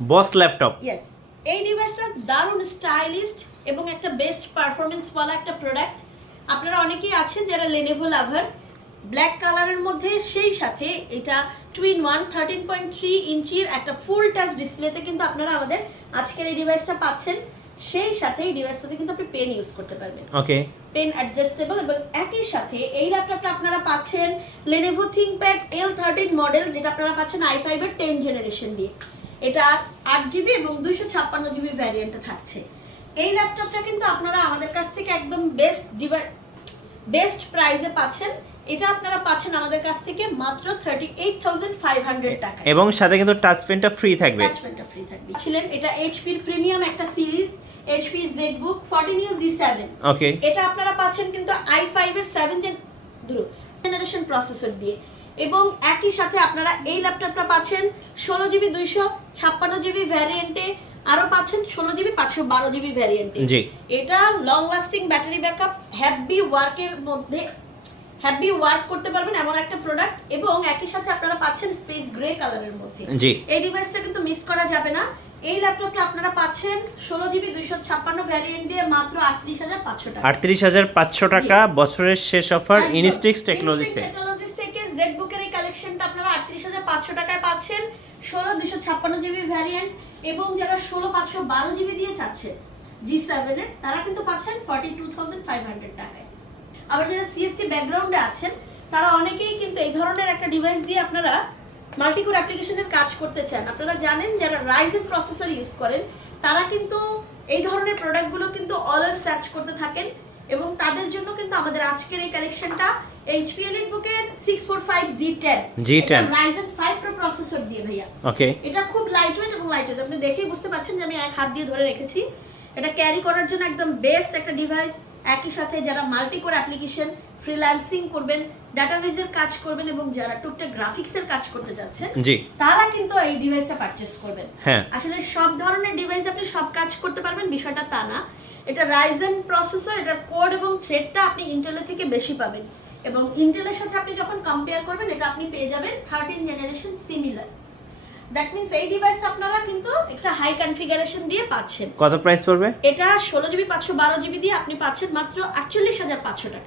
বস laptop. Yes, এই ডিভাইসটা দারুণ স্টাইলিস্ট এবং একটা বেস্ট পারফরমেন্স ওয়ালা একটা প্রোডাক্ট। আপনারা অনেকেই আছেন যারা লেনোভো লাভার। ব্ল্যাক কালারের মধ্যে সেই সাথে এটা টুইন ওয়ান 13.3 ইঞ্চির একটা ফুল টাচ ডিসপ্লেতে কিন্তু আপনারা আমাদের আজকের এই ডিভাইসটা পাচ্ছেন। সেই সাথে এই ডিভাইসটাতে কিন্তু আপনি পেন ইউজ করতে পারবেন। ওকে, পেন অ্যাডজাস্টেবল এবং একই সাথে এই ল্যাপটপটা আপনারা পাচ্ছেন Lenovo ThinkPad L13 মডেল, যেটা আপনারা পাচ্ছেন i5 এর 10 জেনারেশন দিয়ে। এটা 8GB এবং 256GB ভ্যারিয়েন্টে থাকছে। এই ল্যাপটপটা কিন্তু আপনারা আমাদের কাছ থেকে একদম বেস্ট প্রাইসে পাচ্ছেন। এটা আপনারা পাচ্ছেন আমাদের কাছ থেকে মাত্র 38,500 টাকা এবং সাথে কিন্তু টাচ পেনটা ফ্রি থাকবে। টাচ পেনটা ফ্রি থাকবে। ছিলেন এটা HP এর প্রিমিয়াম একটা সিরিজ HP ZBook 14 UZ7। ওকে, এটা আপনারা পাচ্ছেন কিন্তু i5 এর 7 জেনারেশন প্রসেসর দিয়ে। এবং একই সাথে আপনারা এই ল্যাপটপটা পাচ্ছেন 16GB 256GB ভ্যারিয়েন্টে, আরো পাচ্ছেন 16GB 512GB ভ্যারিয়েন্টে। জি, এটা long lasting battery backup, heavy ওয়ার্কের মধ্যে হ্যাভি ওয়ার্ক করতে পারবেন এমন একটা প্রোডাক্ট। এবং একই সাথে আপনারা পাচ্ছেন স্পেস গ্রে কালারের মধ্যে। জি, এই ডিভাইসটা কিন্তু মিস করা যাবে না। এই ল্যাপটপটা আপনারা পাচ্ছেন 16GB 256 ভ্যারিয়েন্ট দিয়ে মাত্র 38,500 টাকা। 38,500 টাকা বছরের শেষ অফার ইনস্টিক্স টেকনোলজিসে। টেকনোলজিস থেকে ZBook এর এই কালেকশনটা আপনারা 38,500 টাকায় পাচ্ছেন। 16 256GB ভ্যারিয়েন্ট এবং যারা 16 512GB দিয়ে চাচ্ছে G7 এর, তারা কিন্তু পাচ্ছেন 42,500 টাকায়। আবার যারা CSC ব্যাকগ্রাউন্ডে আছেন তারা অনেকেই কিন্তু এই ধরনের একটা ডিভাইস দিয়ে আপনারা মাল্টিকোর অ্যাপ্লিকেশনের কাজ করতে চান। আপনারা জানেন যারা রাইজেন প্রসেসর ইউজ করেন তারা কিন্তু এই ধরনের প্রোডাক্টগুলো কিন্তু অলওয়েজ সার্চ করতে থাকেন। এবং তাদের জন্য কিন্তু আমাদের আজকের এই কালেকশনটা HP EliteBook এর 645G10 রাইজেন 5 Pro প্রসেসর দিয়ে ভাইয়া। ওকে, এটা খুব লাইটওয়েট এবং লাইটওয়েট, আপনি দেখেই বুঝতে পারছেন যে আমি এক হাত দিয়ে ধরে রেখেছি। এটা ক্যারি করার জন্য একদম বেস্ট একটা ডিভাইস। একই সাথে যারা মাল্টিকোর অ্যাপ্লিকেশন, ফ্রিল্যান্সিং করবেন, ডাটাবেজের কাজ করবেন এবং যারা টুকটাক গ্রাফিক্সের কাজ করতে যাচ্ছেন, জি, তারা কিন্তু এই ডিভাইসটা পারচেজ করবেন। হ্যাঁ, আসলে সব ধরনের ডিভাইস আপনি সব কাজ করতে পারবেন বিষয়টা তা না। এটা রাইজেন প্রসেসর, এটার কোড এবং থ্রেডটা আপনি ইন্টেলের থেকে বেশি পাবেন। এবং ইন্টেলের সাথে আপনি যখন কম্পেয়ার করবেন এটা আপনি পেয়ে যাবেন 13 জেনারেশন সিমিলার। দ্যাট মিন্স এই ডিভাইসটা আপনারা কিন্তু একটা হাই কনফিগারেশন দিয়ে পাচ্ছেন। কত প্রাইস পড়বে? এটা 16GB 512GB দিয়ে আপনি পাচ্ছেন মাত্র 48,500 টাকা।